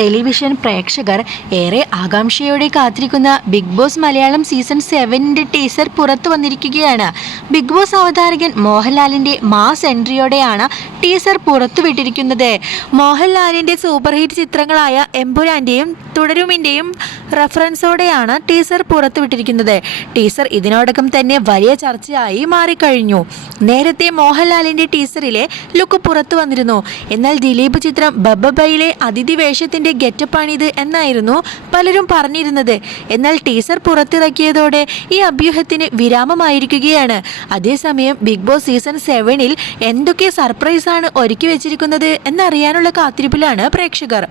Television പ്രേക്ഷകർ ഏറെ ആകാംക്ഷയോടെ കാത്തിരിക്കുന്ന ബിഗ് ബോസ് മലയാളം സീസൺ സെവനിന്റെ ടീസർ പുറത്തു വന്നിരിക്കുകയാണ്. ബിഗ് ബോസ് അവതാരകൻ മോഹൻലാലിന്റെ മാസ് എൻട്രിയോടെയാണ് ടീസർ പുറത്തുവിട്ടിരിക്കുന്നത്. മോഹൻലാലിന്റെ സൂപ്പർ ഹിറ്റ് ചിത്രങ്ങളായ എമ്പുരാന്റെയും തുടരുമിന്റെയും റെഫറൻസോടെയാണ് ടീസർ പുറത്തുവിട്ടിരിക്കുന്നത്. ടീസർ ഇതിനോടകം തന്നെ വലിയ ചർച്ചയായി മാറിക്കഴിഞ്ഞു. നേരത്തെ മോഹൻലാലിന്റെ ടീസറിലെ ലുക്ക് പുറത്തു വന്നിരുന്നു. എന്നാൽ ദിലീപ് ചിത്രം ബബ്ബയിലെ അതിഥി വേഷത്തിന്റെ ഗെറ്റപ്പാണിത് എന്നായിരുന്നു പലരും പറഞ്ഞിരുന്നത്. എന്നാൽ ടീസർ പുറത്തിറക്കിയതോടെ ഈ അഭ്യൂഹത്തിന് വിരാമമായിരിക്കുകയാണ്. അതേസമയം ബിഗ് ബോസ് സീസൺ സെവനിൽ എന്തൊക്കെ സർപ്രൈസാണ് ഒരുക്കി വെച്ചിരിക്കുന്നത് എന്നറിയാനുള്ള കാത്തിരിപ്പിലാണ് പ്രേക്ഷകർ.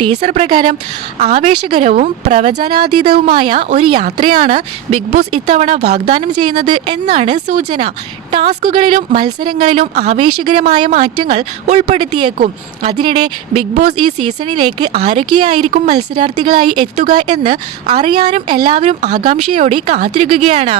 ടീസർ പ്രകാരം ആവേശകരവും പ്രവചനാതീതവുമായ ഒരു യാത്രയാണ് ബിഗ് ബോസ് ഇത്തവണ വാഗ്ദാനം ചെയ്യുന്നത് എന്നാണ് സൂചന. ടാസ്കുകളിലും മത്സരങ്ങളിലും ആവേശകരമായ മാറ്റങ്ങൾ ഉൾപ്പെടുത്തിയേക്കും. അതിനിടെ ബിഗ് ബോസ് ഈ സീസണിലേക്ക് ആരൊക്കെയായിരിക്കും മത്സരാർത്ഥികളായി എത്തുക എന്ന് അറിയാനും എല്ലാവരും ആകാംക്ഷയോടെ കാത്തിരിക്കുകയാണ്.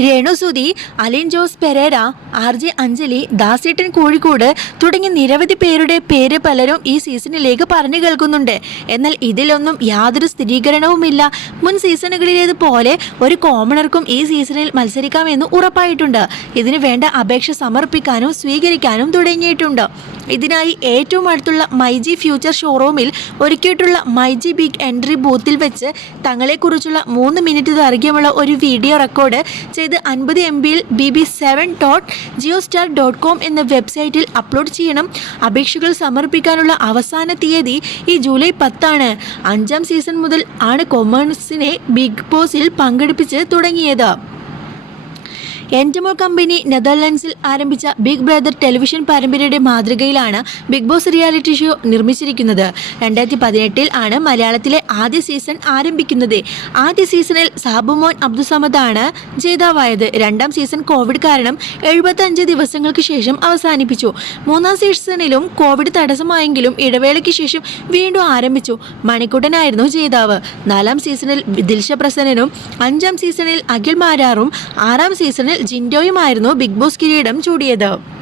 Renu Sudhi Alin Jose Pereira R J Anjali ദാസേട്ടൻ കോഴിക്കോട് തുടങ്ങി നിരവധി പേരുടെ പേര് പലരും ഈ സീസണിലേക്ക് പറഞ്ഞു കേൾക്കുന്നുണ്ട്. എന്നാൽ ഇതിലൊന്നും യാതൊരു സ്ഥിരീകരണവുമില്ല. മുൻ സീസണുകളിലേതുപോലെ ഒരു കോമണർക്കും ഈ സീസണിൽ മത്സരിക്കാമെന്ന് ഉറപ്പായിട്ടുണ്ട്. ഇതിനു വേണ്ട അപേക്ഷ സമർപ്പിക്കാനും സ്വീകരിക്കാനും തുടങ്ങിയിട്ടുണ്ട്. ഇതിനായി ഏറ്റവും അടുത്തുള്ള മൈജി ഫ്യൂച്ചർ ഷോറൂമിൽ ഒരുക്കിയിട്ടുള്ള മൈജി ബിഗ് എൻട്രി ബൂത്തിൽ വെച്ച് തങ്ങളെക്കുറിച്ചുള്ള മൂന്ന് മിനിറ്റ് ദൈർഘ്യമുള്ള ഒരു വീഡിയോ റെക്കോർഡ് ചെയ്ത് അൻപത് എം ബിയിൽ B B seven dot Jio star dot com എന്ന വെബ്സൈറ്റിൽ അപ്ലോഡ് ചെയ്യണം. അപേക്ഷകൾ സമർപ്പിക്കാനുള്ള അവസാന തീയതി ഈ ജൂലൈ പത്താണ്. അഞ്ചാം സീസൺ മുതൽ ആണ് കൊമേഴ്സിനെ ബിഗ് ബോസിൽ പങ്കെടുപ്പിച്ച് തുടങ്ങിയത്. എന്റമോ കമ്പനി നെതർലൻഡ്സിൽ ആരംഭിച്ച ബിഗ് ബ്രദർ ടെലിവിഷൻ പരമ്പരയുടെ മാതൃകയിലാണ് ബിഗ് ബോസ് റിയാലിറ്റി ഷോ നിർമ്മിച്ചിരിക്കുന്നത്. രണ്ടായിരത്തി പതിനെട്ടിൽ ആണ് മലയാളത്തിലെ ആദ്യ സീസൺ ആരംഭിക്കുന്നത്. ആദ്യ സീസണിൽ സാബുമോൻ അബ്ദുസമദാണ് ജേതാവായത്. രണ്ടാം സീസൺ കോവിഡ് കാരണം എഴുപത്തഞ്ച് ദിവസങ്ങൾക്ക് ശേഷം അവസാനിപ്പിച്ചു. മൂന്നാം സീസണിലും കോവിഡ് തടസ്സമായെങ്കിലും ഇടവേളയ്ക്ക് ശേഷം വീണ്ടും ആരംഭിച്ചു. മണിക്കുട്ടനായിരുന്നു ജേതാവ്. നാലാം സീസണിൽ ദിൽഷ പ്രസന്നനും അഞ്ചാം സീസണിൽ അഖിൽ മാരാറും ആറാം സീസണിൽ ജിൻഡോയുമായിരുന്നു ബിഗ് ബോസ് കിരീടം ചൂടിയത്.